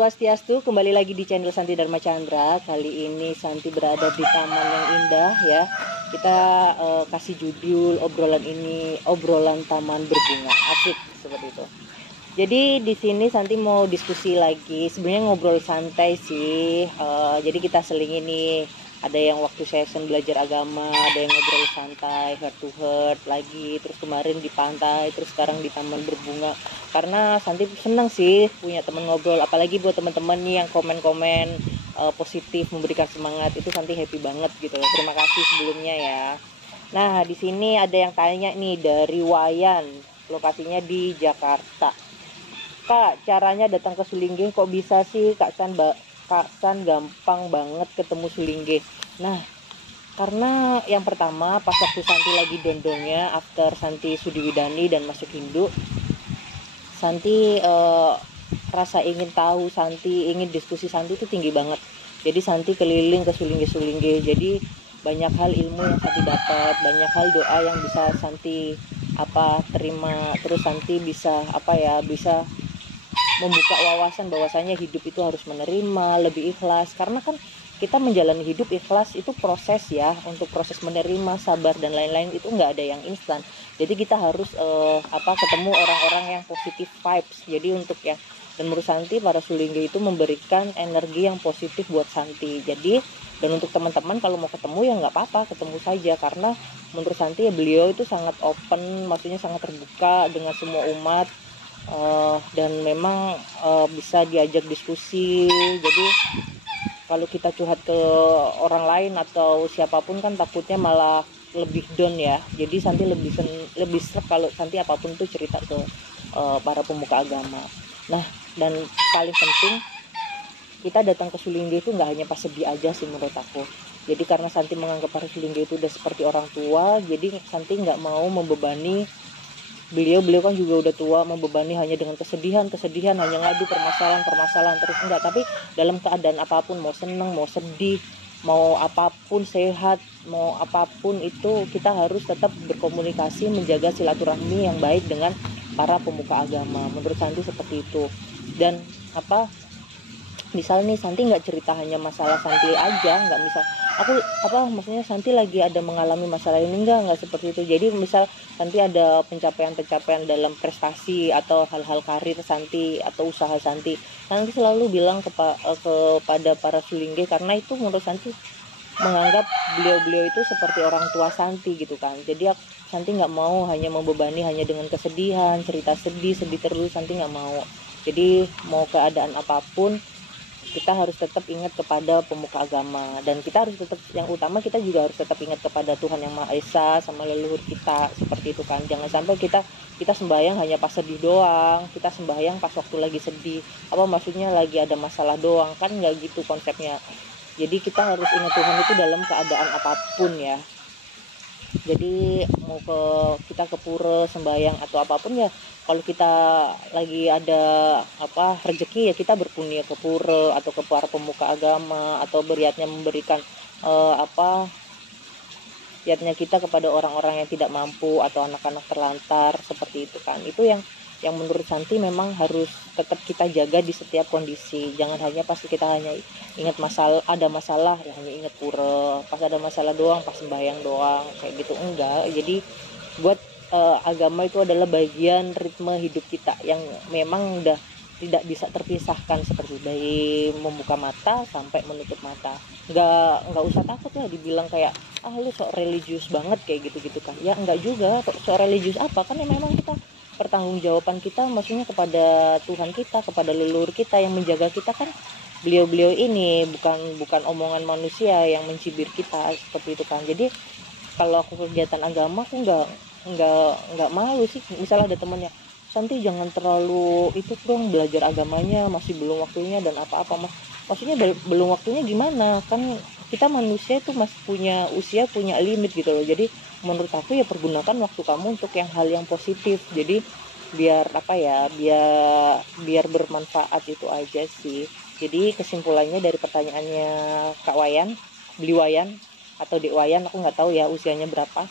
Swastiastu, kembali lagi di channel Santi Dharma Chandra. Kali ini Santi berada di taman yang indah ya. Kita kasih judul obrolan ini obrolan taman berbunga. Asik seperti itu. Jadi di sini Santi mau diskusi lagi. Sebenarnya ngobrol santai sih. Jadi kita seling ini. Ada yang waktu session belajar agama, ada yang ngobrol santai, heart to heart lagi. Terus kemarin di pantai, terus sekarang di taman berbunga. Karena Santi senang sih punya teman ngobrol, apalagi buat teman-teman nih yang komen-komen positif, memberikan semangat, itu Santi happy banget gitu. Terima kasih sebelumnya ya. Nah, di sini ada yang tanya nih dari Wayan, lokasinya di Jakarta. Kak, caranya datang ke Sulingge kok bisa sih Kak San gampang banget ketemu Sulingge. Nah, karena yang pertama pas waktu Santi lagi dondongnya after Santi Sudiwidani dan masuk Hindu, Santi rasa ingin tahu Santi, ingin diskusi Santi itu tinggi banget. Jadi Santi keliling ke Sulingge. Jadi banyak hal ilmu yang Santi dapat, banyak hal doa yang bisa Santi terima. Terus Santi bisa bisa membuka wawasan bahwasanya hidup itu harus menerima, lebih ikhlas. Karena kan kita menjalani hidup ikhlas itu proses ya, untuk proses menerima, sabar dan lain-lain itu nggak ada yang instan. Jadi kita harus ketemu orang-orang yang positif vibes. Jadi untuk ya, dan menurut Santi para Sulingge itu memberikan energi yang positif buat Santi. Jadi dan untuk teman-teman kalau mau ketemu ya nggak apa-apa, ketemu saja, karena menurut Santi ya beliau itu sangat open, maksudnya sangat terbuka dengan semua umat. Dan memang bisa diajak diskusi. Jadi kalau kita curhat ke orang lain atau siapapun kan takutnya malah lebih down ya. Jadi Santi lebih serap kalau Santi apapun tuh cerita ke para pemuka agama. Nah, dan paling penting kita datang ke Sulingge itu nggak hanya pas sedih aja sih menurut aku. Jadi karena Santi menganggap para Sulingge itu udah seperti orang tua, jadi Santi nggak mau membebani beliau kan juga udah tua, membebani hanya dengan kesedihan, hanya ngadu permasalahan terus, enggak. Tapi dalam keadaan apapun, mau seneng, mau sedih, mau apapun, sehat, mau apapun itu, kita harus tetap berkomunikasi, menjaga silaturahmi yang baik dengan para pemuka agama. Menurut Santi seperti itu. Dan misal nih Santi nggak cerita hanya masalah Santi aja, nggak misal maksudnya Santi lagi ada mengalami masalah ini, nggak seperti itu. Jadi misal Santi ada pencapaian dalam prestasi atau hal-hal karir Santi atau usaha Santi selalu bilang kepada para Sulingge, karena itu menurut Santi menganggap beliau itu seperti orang tua Santi gitu kan. Jadi Santi nggak mau hanya membebani hanya dengan kesedihan, cerita sedih terus, Santi nggak mau. Jadi mau keadaan apapun kita harus tetap ingat kepada pemuka agama, dan kita harus tetap, yang utama kita juga harus tetap ingat kepada Tuhan Yang Maha Esa sama leluhur kita, seperti itu kan. Jangan sampai kita sembahyang hanya pas sedih doang, kita sembahyang pas waktu lagi sedih, maksudnya lagi ada masalah doang, kan nggak gitu konsepnya. Jadi kita harus ingat Tuhan itu dalam keadaan apapun ya. Jadi mau kita ke pura sembahyang atau apapun ya, kalau kita lagi ada rezeki ya kita berpunya ke pura atau ke para pemuka agama, atau beriatnya memberikan niatnya kita kepada orang-orang yang tidak mampu atau anak-anak terlantar, seperti itu kan. Itu yang menurut Santi memang harus tetap kita jaga di setiap kondisi. Jangan hanya pasti kita hanya ingat ada masalah ya hanya ingat pura, pas ada masalah doang, pas sembahyang doang, kayak gitu, enggak. Jadi buat agama itu adalah bagian ritme hidup kita yang memang udah tidak bisa terpisahkan, seperti dari membuka mata sampai menutup mata. Nggak usah takut lah dibilang kayak lu sok religius banget kayak gitu kan. Ya enggak juga, sok religius apa, kan ya memang kita pertanggungjawaban kita maksudnya kepada Tuhan kita, kepada leluhur kita yang menjaga kita kan. Beliau ini bukan omongan manusia yang mencibir kita, seperti itu kan. Jadi kalau aku kegiatan agama aku nggak malu sih. Misalnya ada temennya, Santi jangan terlalu itu dong, belajar agamanya masih belum waktunya dan maksudnya belum waktunya gimana, kan kita manusia itu masih punya usia, punya limit gitu loh. Jadi menurut aku ya pergunakan waktu kamu untuk yang hal yang positif. Jadi biar biar bermanfaat, itu aja sih. Jadi kesimpulannya dari pertanyaannya Kak Wayan, Beli Wayan atau Dek Wayan, aku nggak tahu ya usianya berapa.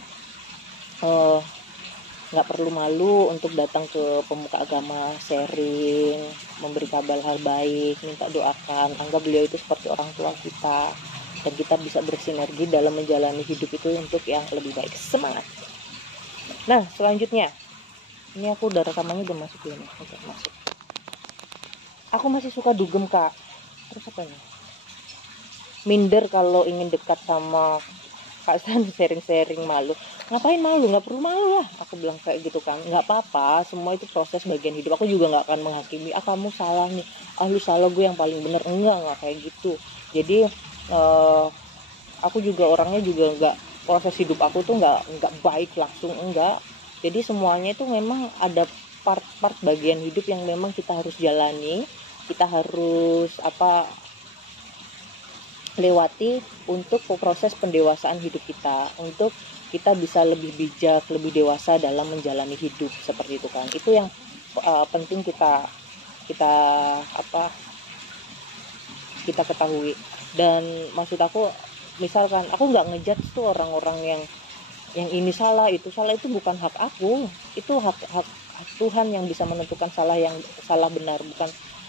nggak perlu malu untuk datang ke pemuka agama, sharing, memberi kabar hal baik, minta doakan, anggap beliau itu seperti orang tua kita, dan kita bisa bersinergi dalam menjalani hidup itu untuk yang lebih baik. Semangat. Nah selanjutnya, ini aku udah rekamannya udah masuk belum? Oke, masuk. Aku masih suka dugem kak. Terus apa nih? Minder kalau ingin dekat sama Kak San, sharing-sharing, malu. Ngapain malu? Nggak perlu malu lah. Aku bilang kayak gitu kan. Nggak apa-apa, semua itu proses bagian hidup. Aku juga nggak akan menghakimi, kamu salah nih, lu salah, gue yang paling bener. Enggak kayak gitu. Jadi aku juga orangnya juga nggak, proses hidup aku tuh nggak baik langsung, enggak. Jadi semuanya itu memang ada part-part bagian hidup yang memang kita harus jalani, kita harus lewati untuk proses pendewasaan hidup kita, untuk kita bisa lebih bijak, lebih dewasa dalam menjalani hidup, seperti itu kan. Itu yang penting kita ketahui. Dan maksud aku, misalkan aku nggak ngejudge tuh orang-orang yang ini salah, itu salah, itu bukan hak aku, itu hak Tuhan yang bisa menentukan salah benar,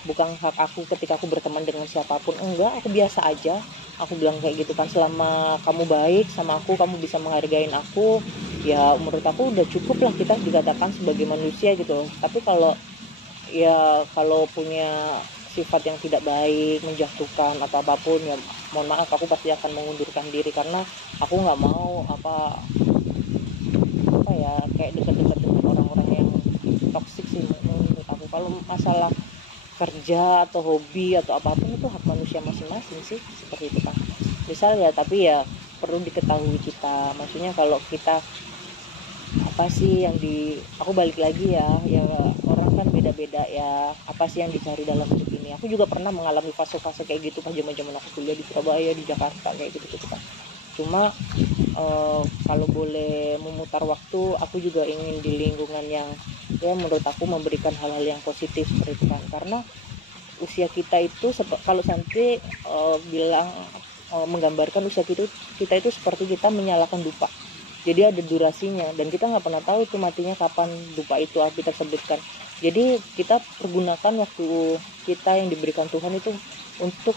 bukan hak aku ketika aku berteman dengan siapapun. Enggak, aku biasa aja, aku bilang kayak gitu kan. Selama kamu baik sama aku, kamu bisa menghargain aku, ya menurut aku udah cukup lah kita dikatakan sebagai manusia gitu. Tapi kalau punya sifat yang tidak baik, menjatuhkan atau apapun, ya mohon maaf, aku pasti akan mengundurkan diri, karena aku nggak mau kayak dekat-dekat dengan orang-orang yang toksik sih menurut aku. Kalau masalah kerja atau hobi atau apapun, itu hak manusia masing-masing sih, seperti itu kan. Misal ya, tapi ya perlu diketahui kita, maksudnya kalau kita apa sih yang aku balik lagi ya orang kan beda-beda ya, apa sih yang dicari dalam hidup ini. Aku juga pernah mengalami fase-fase kayak gitu pas zaman aku kuliah di Surabaya, di Jakarta, kayak gitu kan. Cuma kalau boleh memutar waktu, aku juga ingin di lingkungan yang ya menurut aku memberikan hal-hal yang positif, seperti itu kan. Karena usia kita itu, kalau Santi bilang, menggambarkan usia kita itu seperti kita menyalakan dupa. Jadi ada durasinya, dan kita nggak pernah tahu itu matinya kapan, dupa itu api tersebut kan. Jadi kita pergunakan waktu kita yang diberikan Tuhan itu untuk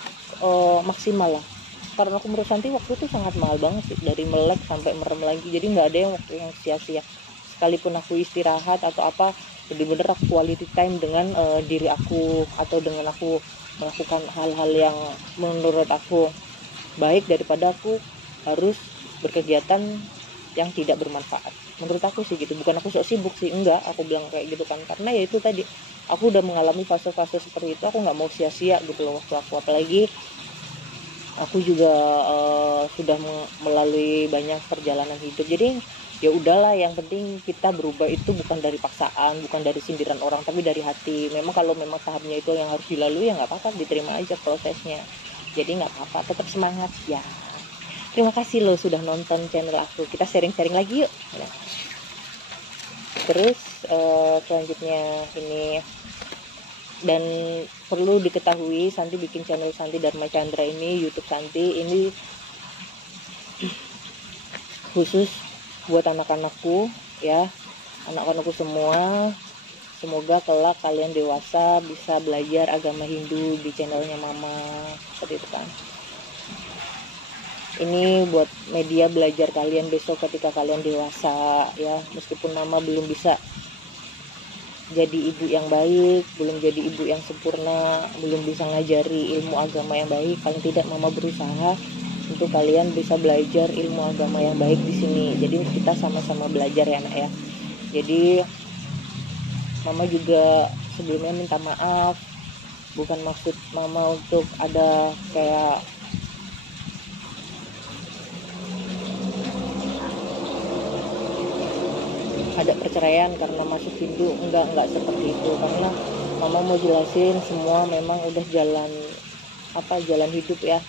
maksimal lah. Karena aku menurut Santi waktu itu sangat mahal banget sih, dari melek sampai merem lagi. Jadi nggak ada yang waktu yang sia-sia. Sekalipun aku istirahat atau apa, bener-bener aku quality time dengan diri aku, atau dengan aku melakukan hal-hal yang menurut aku baik, daripada aku harus berkegiatan yang tidak bermanfaat. Menurut aku sih gitu. Bukan aku sok sibuk sih, enggak, aku bilang kayak gitu kan, karena ya itu tadi, aku udah mengalami fase-fase seperti itu. Aku nggak mau sia-sia gitu loh waktu aku, apalagi aku juga sudah melalui banyak perjalanan hidup. Jadi ya udahlah, yang penting kita berubah itu bukan dari paksaan, bukan dari sindiran orang, tapi dari hati. Memang kalau memang tahapnya itu yang harus dilalui, ya nggak apa-apa, diterima aja prosesnya. Jadi nggak apa-apa, tetap semangat ya. Terima kasih lo sudah nonton channel aku. Kita sharing-sharing lagi yuk. Nah, terus selanjutnya ini, dan perlu diketahui, Santi bikin channel Santi Dharma Chandra ini, YouTube Santi ini khusus buat anak-anakku ya, anak-anakku semua. Semoga kelak kalian dewasa bisa belajar agama Hindu di channelnya Mama, seperti itu kan. Ini buat media belajar kalian besok ketika kalian dewasa ya. Meskipun Mama belum bisa jadi ibu yang baik, belum jadi ibu yang sempurna, belum bisa ngajari ilmu agama yang baik, paling tidak Mama berusaha untuk kalian bisa belajar ilmu agama yang baik di sini. Jadi kita sama-sama belajar ya Nak ya. Jadi Mama juga sebelumnya minta maaf, bukan maksud Mama untuk ada kayak ada perceraian karena masuk Hindu, enggak seperti itu. Karena Mama mau jelasin semua memang udah jalan hidup ya.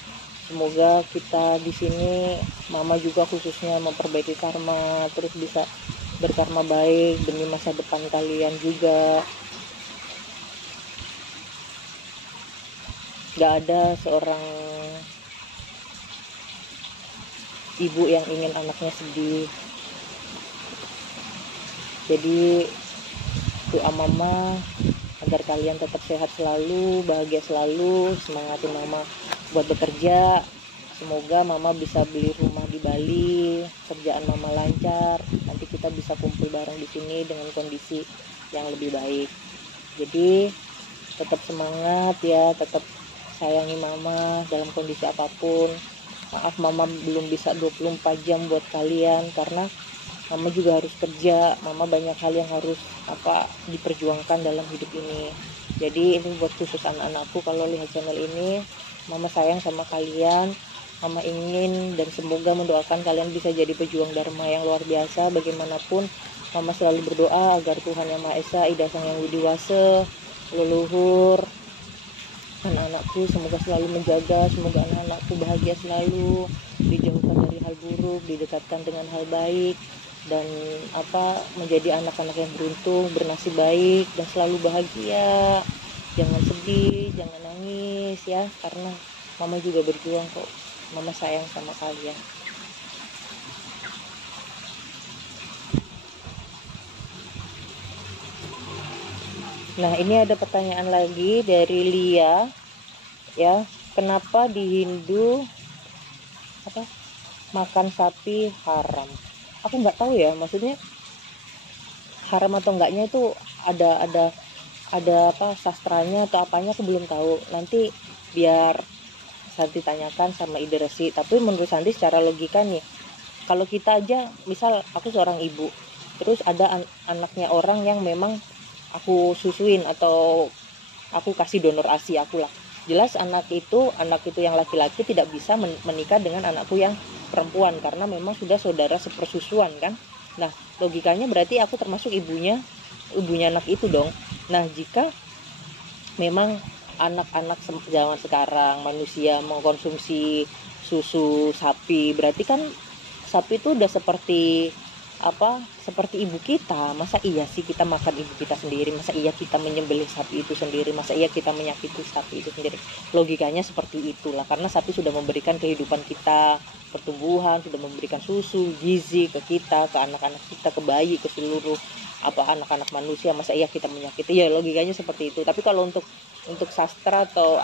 Semoga kita di sini, Mama juga khususnya memperbaiki karma, terus bisa berkarma baik demi masa depan kalian juga. Gak ada seorang ibu yang ingin anaknya sedih. Jadi doa mama agar kalian tetap sehat selalu, bahagia selalu, semangatin mama buat bekerja. Semoga mama bisa beli rumah di Bali, kerjaan mama lancar, nanti kita bisa kumpul bareng di sini dengan kondisi yang lebih baik. Jadi tetap semangat ya, tetap sayangi mama dalam kondisi apapun. Maaf mama belum bisa 24 jam buat kalian karena mama juga harus kerja, mama banyak hal yang harus diperjuangkan dalam hidup ini. Jadi ini buat khusus anak-anakku, kalau lihat channel ini, mama sayang sama kalian, mama ingin dan semoga mendoakan kalian bisa jadi pejuang dharma yang luar biasa. Bagaimanapun mama selalu berdoa agar Tuhan Yang Maha Esa, Ida Sang Yang Widi Wase, leluhur, anak-anakku semoga selalu menjaga, semoga anak-anakku bahagia selalu, dijauhkan dari hal buruk, didekatkan dengan hal baik, dan menjadi anak-anak yang beruntung, bernasib baik, dan selalu bahagia. Jangan sedih, jangan nangis ya, karena mama juga berjuang kok. Mama sayang sama kalian. Nah, ini ada pertanyaan lagi dari Lia ya, kenapa di Hindu makan sapi haram? Aku nggak tahu ya, maksudnya haram atau enggaknya itu ada sastranya atau apanya, aku belum tahu. Nanti biar Santi tanyakan sama Ide Resi. Tapi menurut Santi secara logika nih, kalau kita aja, misal aku seorang ibu, terus ada anaknya orang yang memang aku susuin atau aku kasih donor ASI aku lah, jelas anak itu yang laki-laki tidak bisa menikah dengan anakku yang perempuan karena memang sudah saudara sepersusuan kan. Nah, logikanya berarti aku termasuk ibunya anak itu dong. Nah, jika memang anak-anak zaman sekarang manusia mengkonsumsi susu sapi, berarti kan sapi itu udah seperti ibu kita. Masa iya sih kita makan ibu kita sendiri? Masa iya kita menyembelih sapi itu sendiri? Masa iya kita menyakiti sapi itu sendiri? Logikanya seperti itulah, karena sapi sudah memberikan kehidupan kita, pertumbuhan, sudah memberikan susu, gizi ke kita, ke anak-anak kita, ke bayi, ke seluruh anak-anak manusia. Masa iya kita menyakiti? Ya logikanya seperti itu. Tapi kalau untuk sastra atau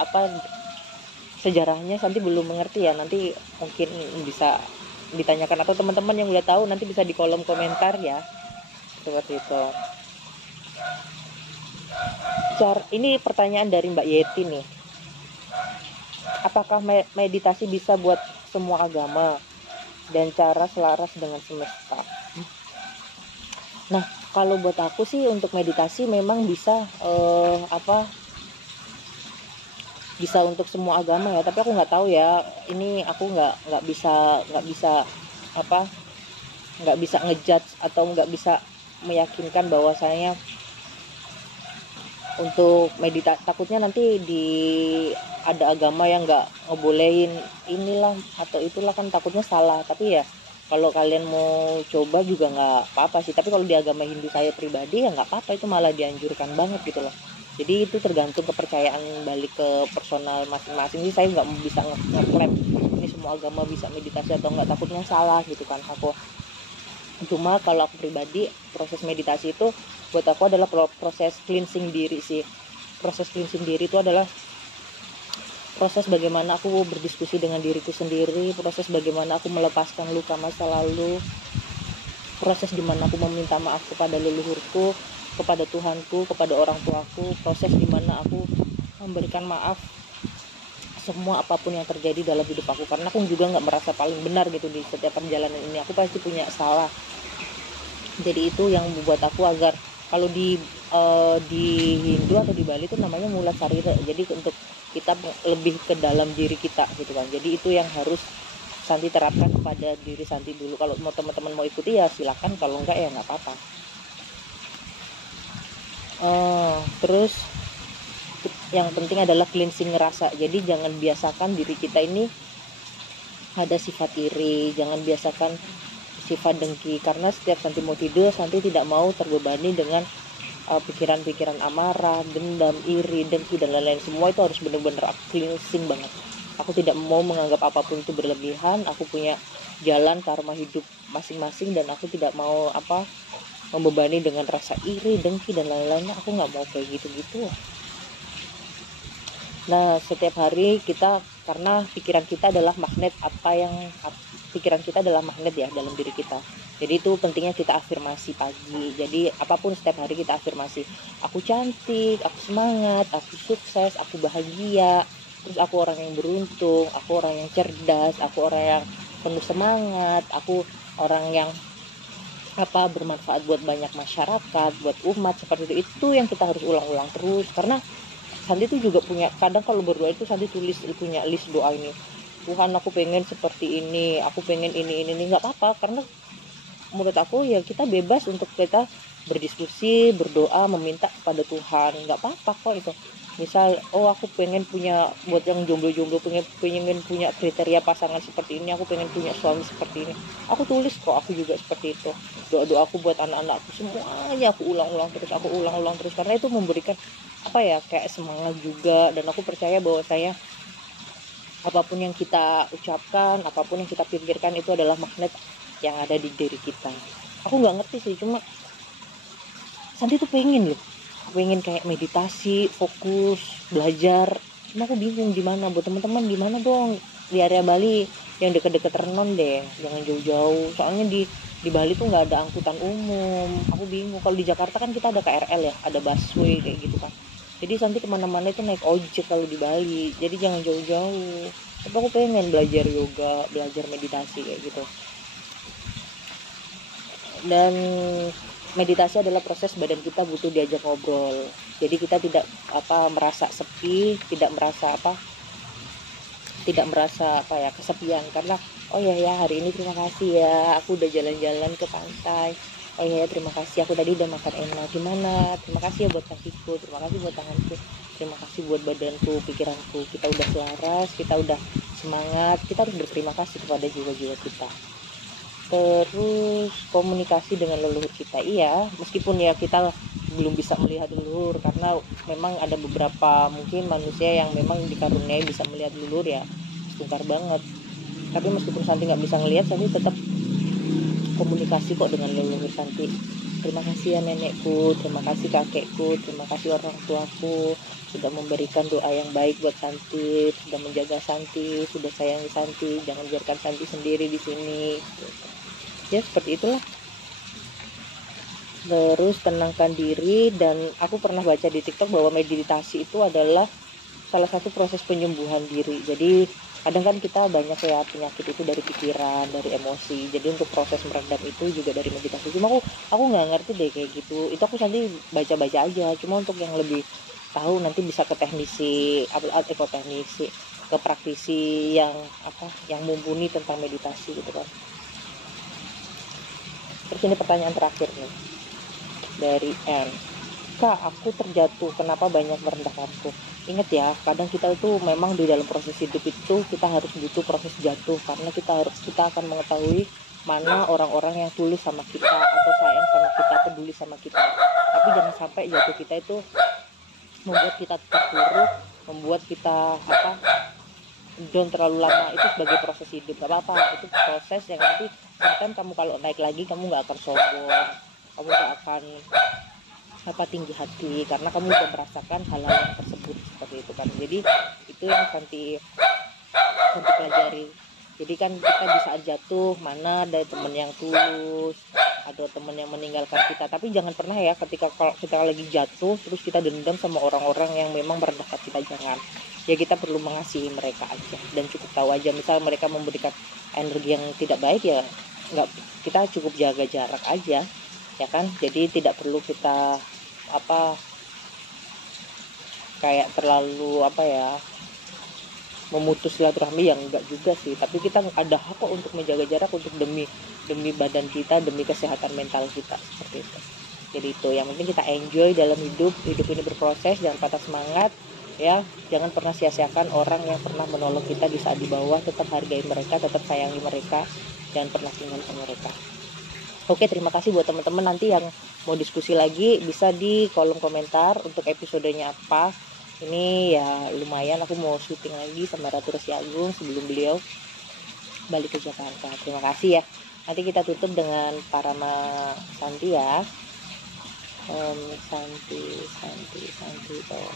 sejarahnya Santi belum mengerti ya, nanti mungkin bisa ditanyakan atau teman-teman yang udah tahu nanti bisa di kolom komentar ya, seperti itu. Ini pertanyaan dari Mbak Yeti nih, apakah meditasi bisa buat semua agama dan cara selaras dengan semesta? Nah, kalau buat aku sih untuk meditasi memang bisa bisa untuk semua agama ya, tapi aku nggak tahu ya, ini aku nggak bisa ngejudge atau nggak bisa meyakinkan bahwasanya untuk meditasi, takutnya nanti ada agama yang nggak ngebolehin inilah atau itulah, kan takutnya salah. Tapi ya kalau kalian mau coba juga nggak apa-apa sih, tapi kalau di agama Hindu saya pribadi ya nggak apa-apa, itu malah dianjurkan banget gitu loh. Jadi itu tergantung kepercayaan balik ke personal masing-masing sih. Saya nggak bisa ngeklaim ini semua agama bisa meditasi atau nggak, takutnya salah gitu kan aku. Cuma kalau aku pribadi, proses meditasi itu buat aku adalah proses cleansing diri sih. Proses cleansing diri itu adalah proses bagaimana aku berdiskusi dengan diriku sendiri, proses bagaimana aku melepaskan luka masa lalu, proses dimana aku meminta maaf kepada leluhurku, kepada Tuhanku, kepada orang tuaku, proses dimana aku memberikan maaf semua apapun yang terjadi dalam hidup aku, karena aku juga nggak merasa paling benar gitu di setiap perjalanan ini, aku pasti punya salah. Jadi itu yang membuat aku agar kalau di Hindu atau di Bali itu namanya Mula Sarira, jadi untuk kita lebih ke dalam diri kita gitu kan. Jadi itu yang harus Santi terapkan kepada diri Santi dulu. Kalau mau teman-teman mau ikuti ya silakan, kalau enggak ya nggak apa-apa. Terus yang penting adalah cleansing rasa. Jadi jangan biasakan diri kita ini ada sifat iri, jangan biasakan sifat dengki, karena setiap Santi mau tidur, Santi tidak mau terbebani dengan pikiran-pikiran amarah, dendam, iri, dengki dan lain-lain. Semua itu harus benar-benar cleansing banget. Aku tidak mau menganggap apapun itu berlebihan. Aku punya jalan karma hidup masing-masing dan aku tidak mau membebani dengan rasa iri, dengki dan lain-lainnya. Aku nggak mau kayak gitu-gitu. Nah, setiap hari kita, karena pikiran kita adalah magnet, pikiran kita adalah magnet ya dalam diri kita. Jadi itu pentingnya kita afirmasi pagi. Jadi apapun setiap hari kita afirmasi. Aku cantik, aku semangat, aku sukses, aku bahagia. Terus aku orang yang beruntung, aku orang yang cerdas, aku orang yang penuh semangat, aku orang yang bermanfaat buat banyak masyarakat, buat umat, seperti itu. Itu yang kita harus ulang-ulang terus. Karena Sandi tuh juga punya, kadang kalau berdoa itu Sandi tulis punya list doa ini. Tuhan, aku pengen seperti ini, aku pengen ini, nggak apa-apa, karena menurut aku ya kita bebas untuk kita berdiskusi, berdoa, meminta kepada Tuhan, nggak apa-apa kok itu. Misal, aku pengen punya, buat yang jomblo-jomblo, pengen punya kriteria pasangan seperti ini, aku pengen punya suami seperti ini, aku tulis kok, aku juga seperti itu. Doa-doa aku buat anak-anakku semuanya aku ulang-ulang terus, karena itu memberikan kayak semangat juga. Dan aku percaya bahwa apapun yang kita ucapkan, apapun yang kita pikirkan, itu adalah magnet yang ada di diri kita. Aku nggak ngerti sih, cuma Santi tuh pengen kayak meditasi, fokus, belajar. Cuma aku bingung di mana. Buat teman-teman, di mana dong? Di area Bali yang dekat-dekat Renon deh, jangan jauh-jauh. Soalnya di Bali tuh nggak ada angkutan umum. Aku bingung. Kalau di Jakarta kan kita ada KRL ya, ada busway kayak gitu kan. Jadi Santi kemana-mana itu naik ojek kalau di Bali. Jadi jangan jauh-jauh. Tapi aku pengen belajar yoga, belajar meditasi kayak gitu. Dan meditasi adalah proses badan kita butuh diajak ngobrol. Jadi kita tidak merasa sepi, tidak merasa kesepian, karena hari ini terima kasih ya, aku udah jalan-jalan ke pantai. Terima kasih, aku tadi udah makan enak. Gimana? Terima kasih ya buat kakiku, terima kasih buat tanganku, terima kasih buat badanku, pikiranku. Kita udah selaras, kita udah semangat. Kita harus berterima kasih kepada jiwa-jiwa kita. Terus komunikasi dengan leluhur kita. Iya, meskipun ya kita belum bisa melihat leluhur, karena memang ada beberapa mungkin manusia yang memang dikaruniai bisa melihat leluhur ya, sebentar banget. Tapi meskipun Santi nggak bisa ngelihat, Santi tetap komunikasi kok dengan leluhur Santi. Terima kasih ya nenekku, terima kasih kakekku, terima kasih orang tuaku sudah memberikan doa yang baik buat Santi, sudah menjaga Santi, sudah sayangi Santi, jangan biarkan Santi sendiri di sini. Ya seperti itulah. Terus tenangkan diri. Dan aku pernah baca di TikTok bahwa meditasi itu adalah salah satu proses penyembuhan diri. Jadi kadang kan kita banyak ya penyakit itu dari pikiran, dari emosi. Jadi untuk proses meredam itu juga dari meditasi. Cuma aku nggak ngerti deh kayak gitu. Itu aku nanti baca-baca aja. Cuma untuk yang lebih tahu nanti bisa ke teknisi, ke praktisi yang mumpuni tentang meditasi gitu kan. Terus ini pertanyaan terakhir nih dari N. Kak, aku terjatuh, kenapa banyak merendahkanku? Ingat ya, kadang kita itu memang di dalam proses hidup itu kita harus butuh proses jatuh, karena kita akan mengetahui mana orang-orang yang tulus sama kita atau sayang sama kita, peduli sama kita. Tapi jangan sampai jatuh kita itu membuat kita terpuruk, membuat kita down terlalu lama. Itu sebagai proses hidup, gak apa-apa. Itu proses yang nanti kan kamu kalau naik lagi kamu gak akan sombong, kamu gak akan tinggi hati, karena kamu udah merasakan hal-hal yang tersebut seperti itu kan. Jadi itu yang Santi pelajari. Jadi kan kita di saat jatuh, mana ada teman yang tulus, ada teman yang meninggalkan kita. Tapi jangan pernah ya kalau kita lagi jatuh terus kita dendam sama orang-orang yang memang merendahkan kita. Jangan. Ya kita perlu mengasihi mereka aja dan cukup tahu aja. Misal mereka memberikan energi yang tidak baik, ya kita cukup jaga jarak aja, ya kan. Jadi tidak perlu kita kayak terlalu memutus silaturahmi, yang enggak juga sih. Tapi kita ada hak kok untuk menjaga jarak, untuk demi badan kita, demi kesehatan mental kita, seperti itu. Jadi itu yang penting, kita enjoy dalam hidup ini berproses, jangan patah semangat ya. Jangan pernah sia-siakan orang yang pernah menolong kita di saat di bawah. Tetap hargai mereka, tetap sayangi mereka, jangan pernah tinggalkan mereka. Oke, terima kasih buat teman-teman. Nanti yang mau diskusi lagi bisa di kolom komentar untuk episodenya apa. Ini ya lumayan, aku mau syuting lagi sama Ratu Resi Agung sebelum beliau balik ke Jakarta. Terima kasih ya. Nanti kita tutup dengan parama Santi ya. Santi tuh.